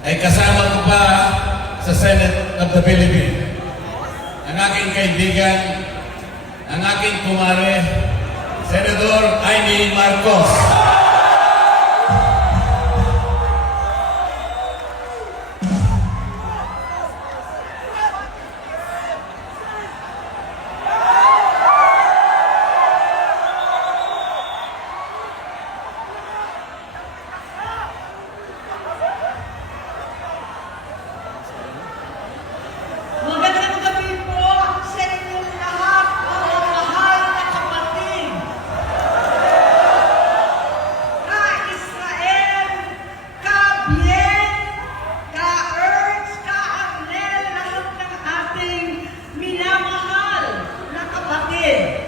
ay kasama ko pa sa Senate of the Philippines. Ang aking kaibigan, ang aking kumare, Senator Aimee Marcos. again.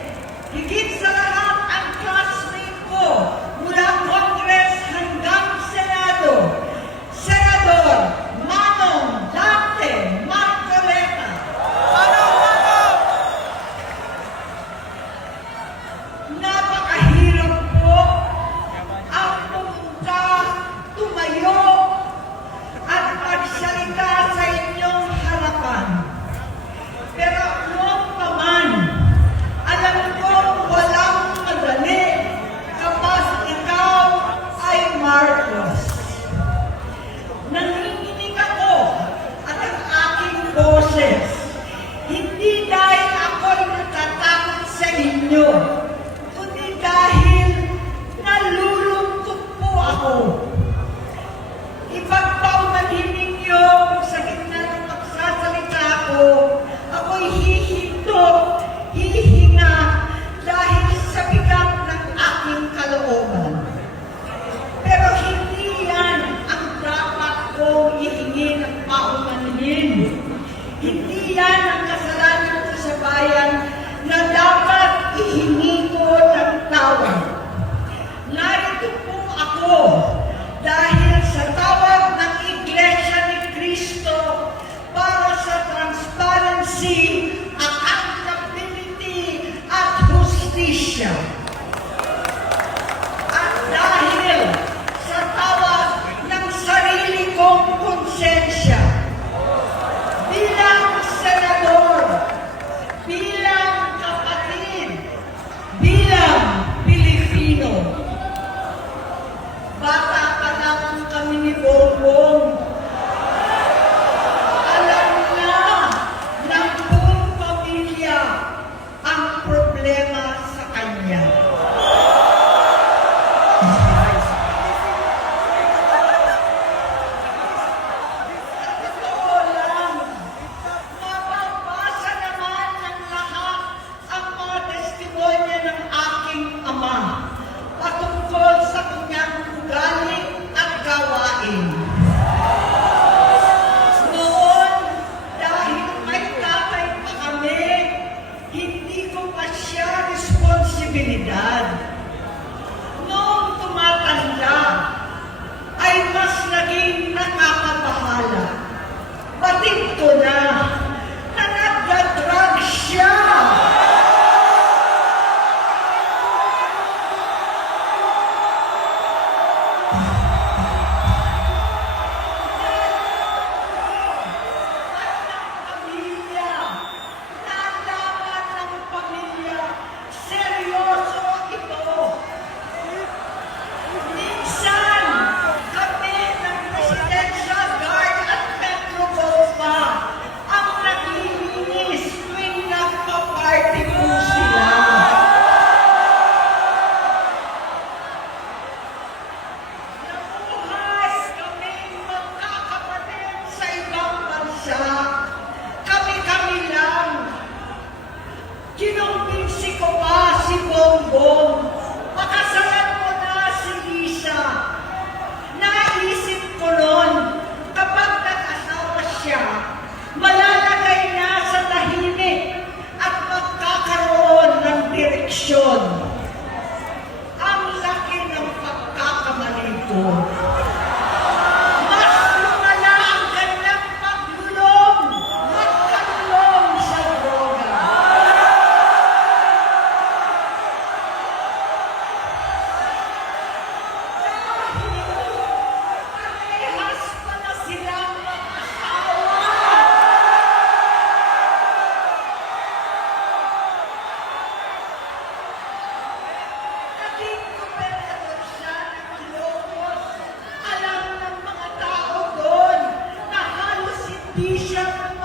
T-shirt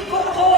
Nico,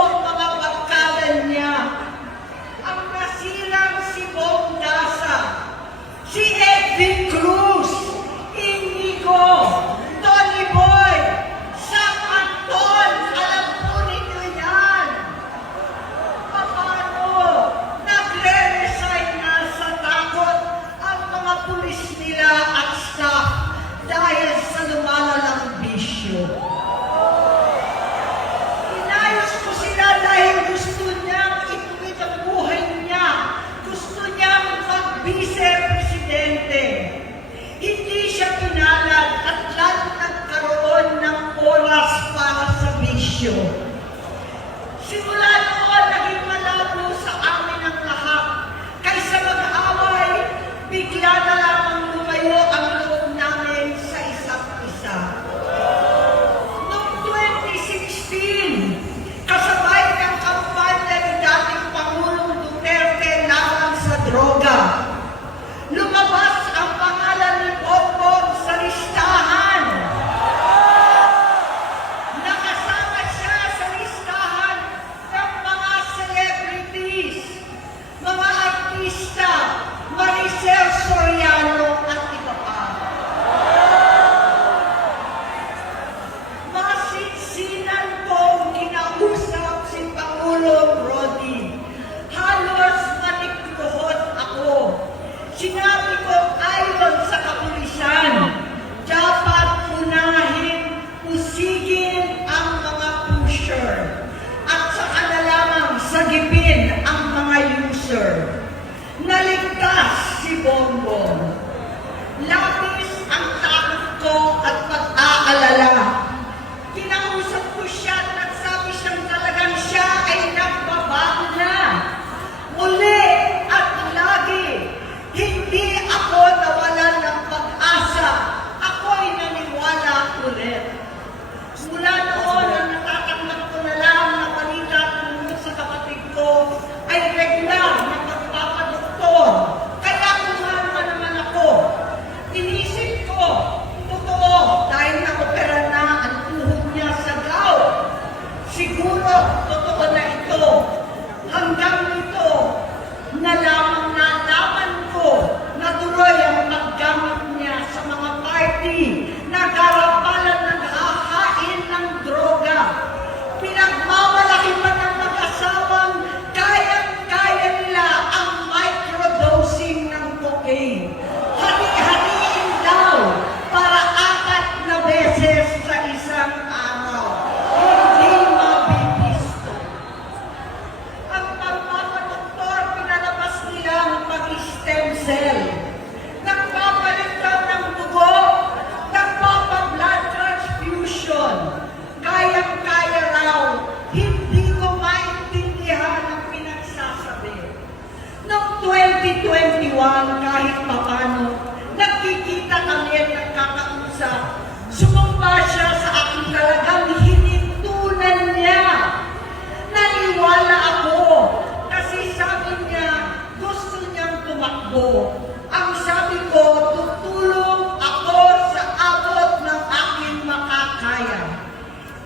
ako. Ang sabi ko, tutulong ako sa abot ng aking makakaya.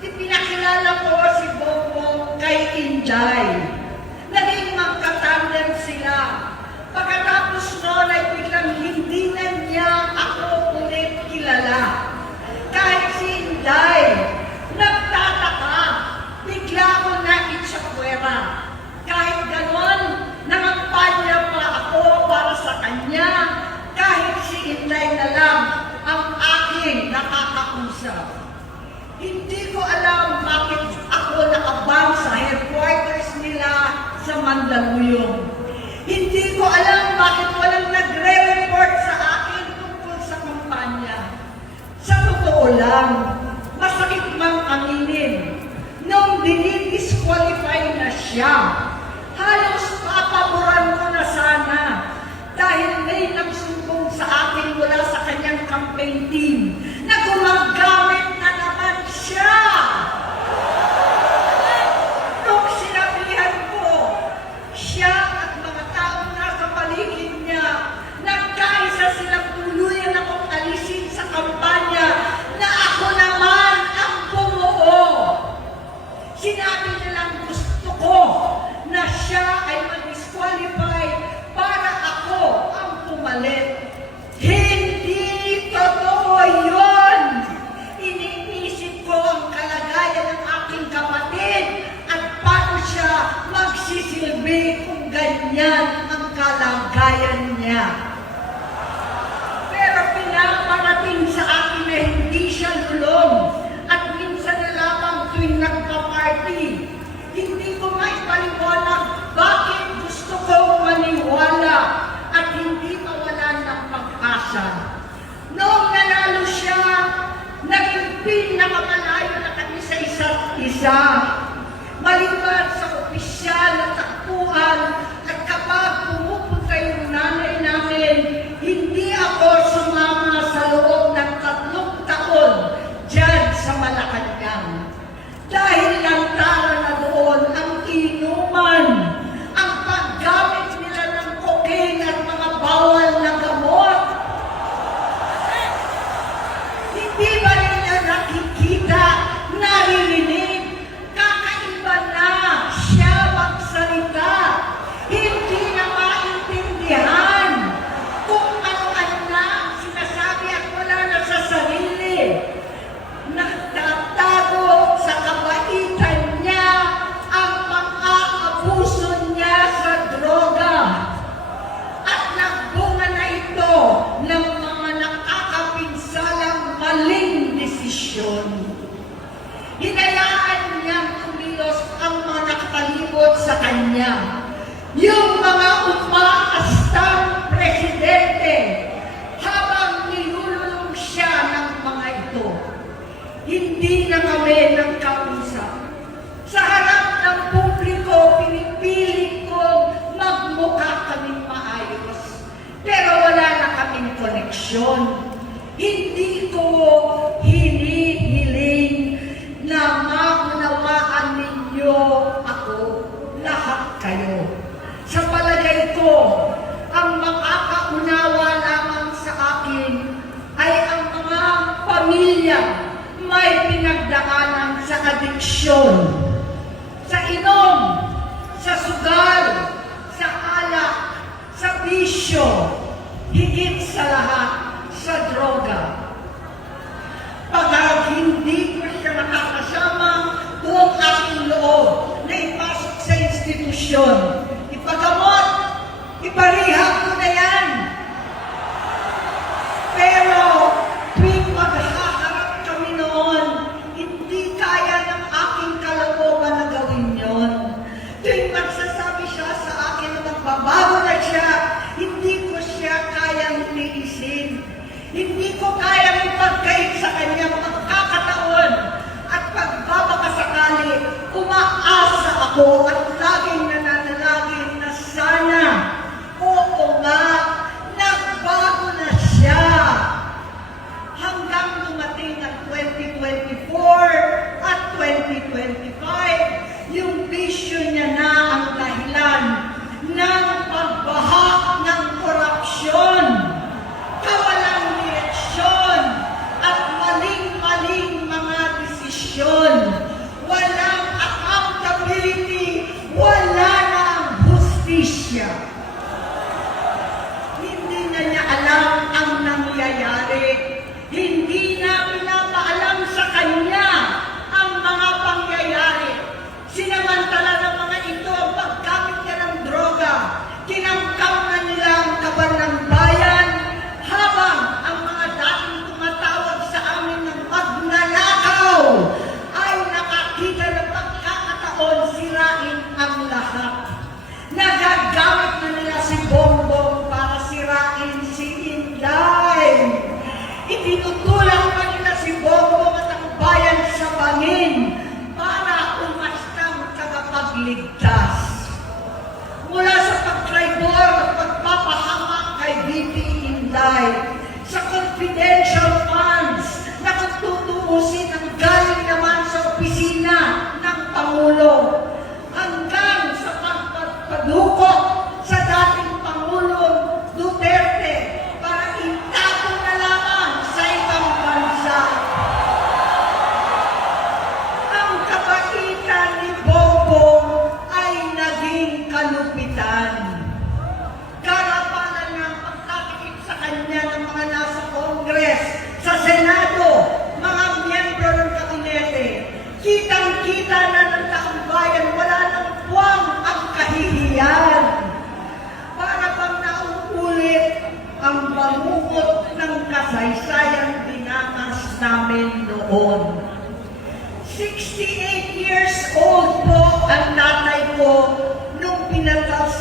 Ipinakilala ko si Bobo kay Inday. Naging magkatandem sila. Pagkatapos noon ay biglang hindi na niya ako ulit kilala. Kahit si Inday, nagtataka, bigla ko na itsakwera. sa Kanya kahit si Inday na lang ang aking nakakausap. Hindi ko alam bakit ako nakabang sa headquarters nila sa Mandaluyong. Hindi ko alam bakit walang nagre-report sa akin tungkol sa kampanya. Sa totoo lang, masakit mang aminin, nung dinidisqualify na siya, halos siya. Malimat sa opisyal na takpuan at kapag pumupunta yung nanay namin, hindi ako sumama sa loob ng tatlong taon dyan sa Malacanang. Dahil lang tara na doon ang inuman, ang paggamit nila ng cocaine at mga bawal na gamot. Hindi ba nila nakikita, narinig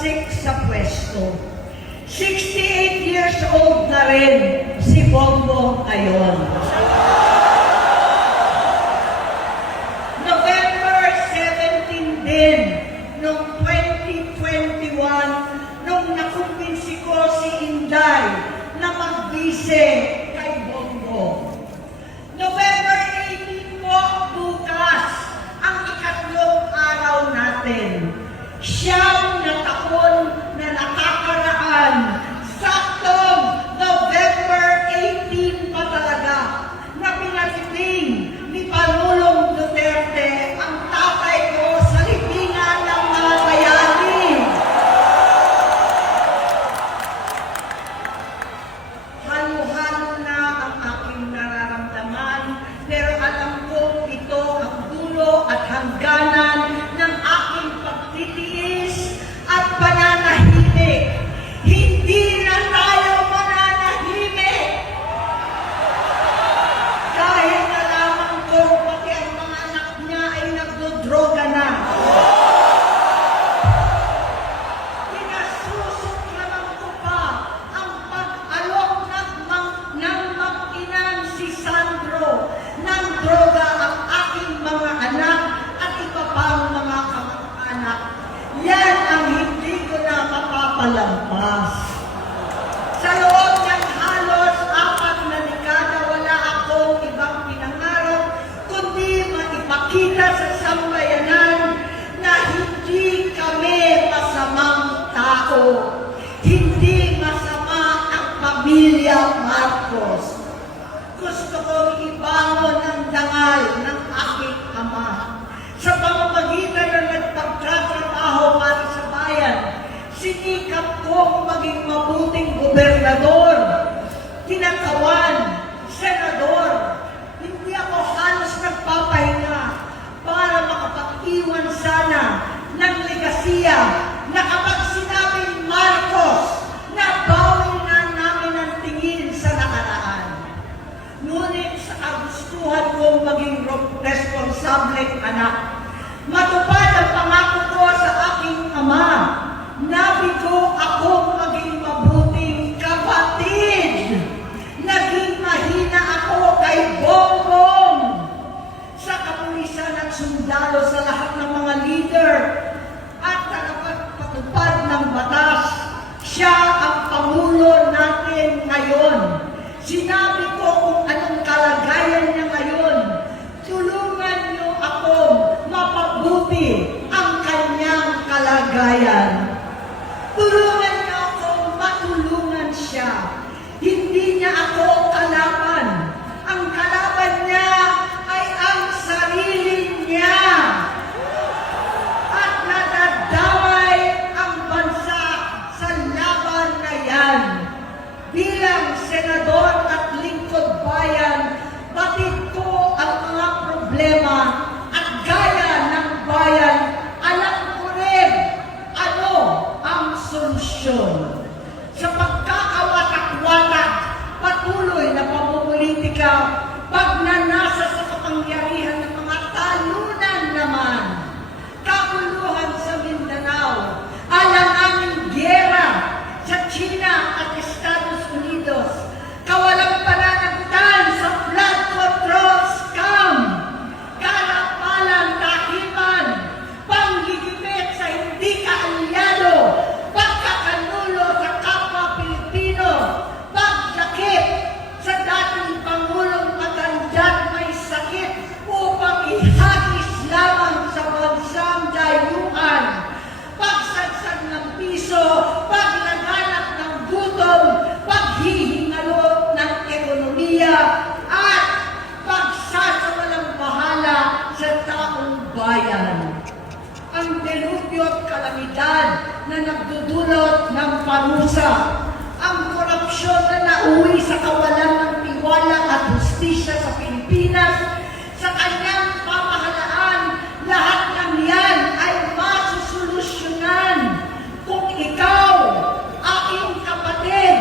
bumagsak sa pwesto. 68 years old na rin si Bongbong ngayon. Apostolo, hindi masama ang pamilya Marcos. Gusto kong ibangon ang dangal ng aking ama sa pamamagitan ng nagpagtatrabaho para sa bayan. Sinikap kong maging mabuting gobernador, tinakawan, senador. Hindi ako halos nagpapahinga para makapag-iwan sana ng legasiya na kapag sinabi ni Marcos na bawi na namin ang tingin sa nakaraan. Ngunit sa kagustuhan kong maging responsable anak, matupad ang pangako ko sa aking ama, nabi ko ako maging posisyon sa pagkakawatak-watak patuloy na pamumulitika pag nanasa sa kapangyarihan kalamidad na nagdudulot ng parusa. Ang korupsyon na nauwi sa kawalan ng tiwala at hustisya sa Pilipinas, sa kanyang pamahalaan, lahat ng yan ay masusolusyonan kung ikaw, aking kapatid,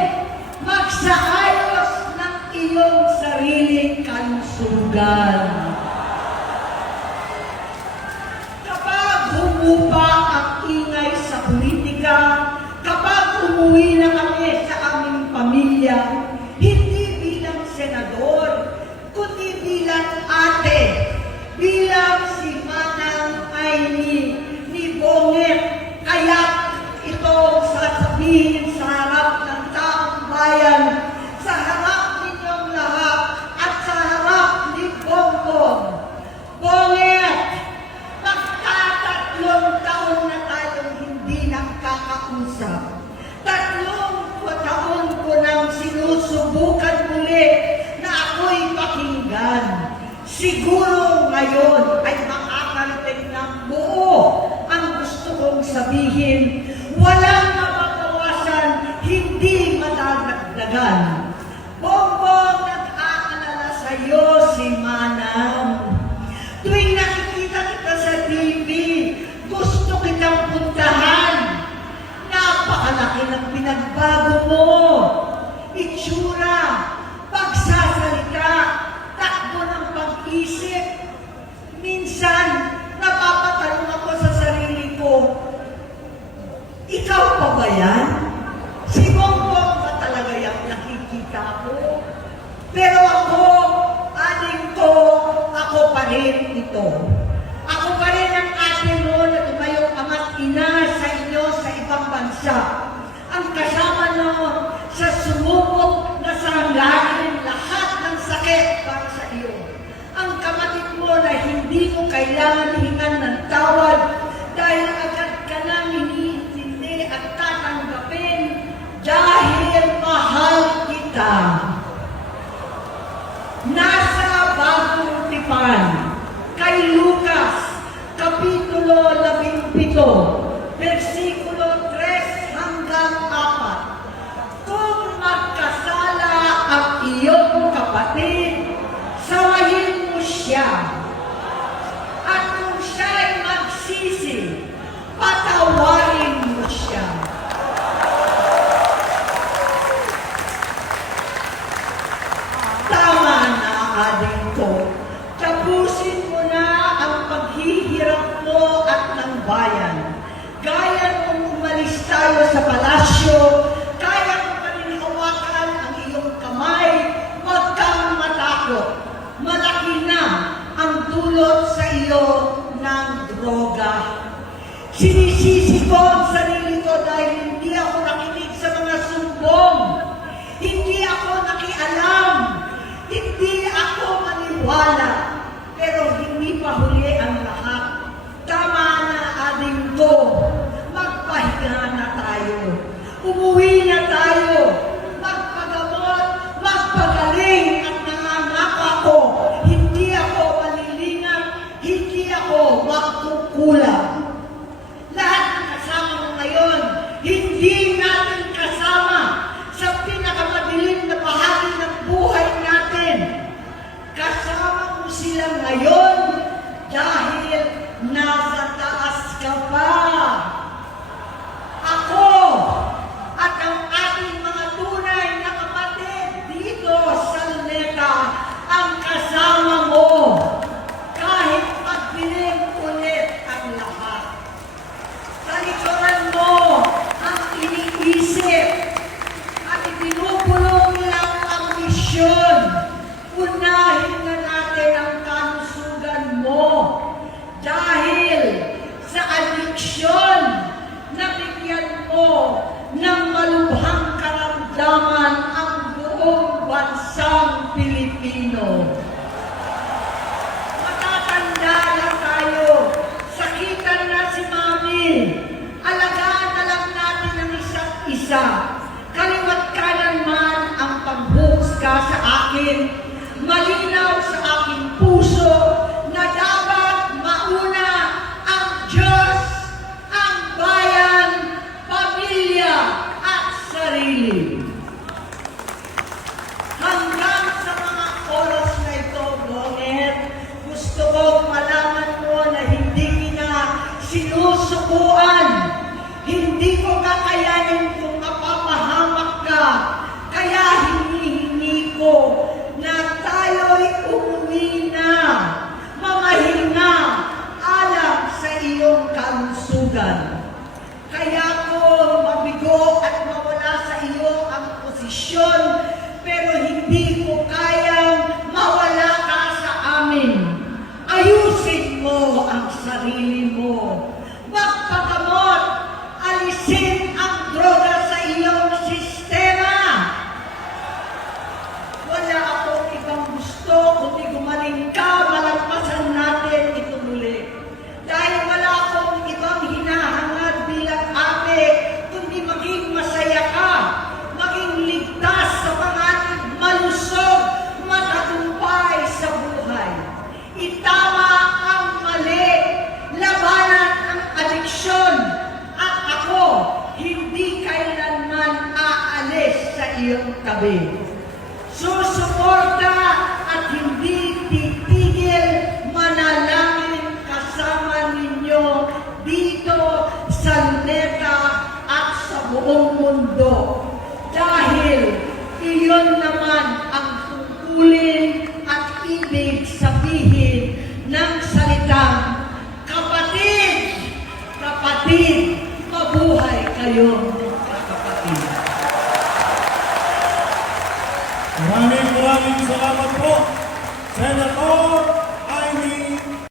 magsaayos ng iyong sariling kalusugan. Minsan, napapatanong ako sa sarili ko, ikaw pa ba yan? Si Bongbong ba talaga yan nakikita ko? Pero ako, aling ko, ako pa rin ito. kailangan hingan ng tawad dahil agad ka lang iniintindi at tatanggapin dahil mahal kita. bajo Pilipino. Matatanda na tayo. Sakitan na si Mami. Alagaan na lang natin ang isa't isa. Kaliwat kanan man ang pagbuhos ka sa akin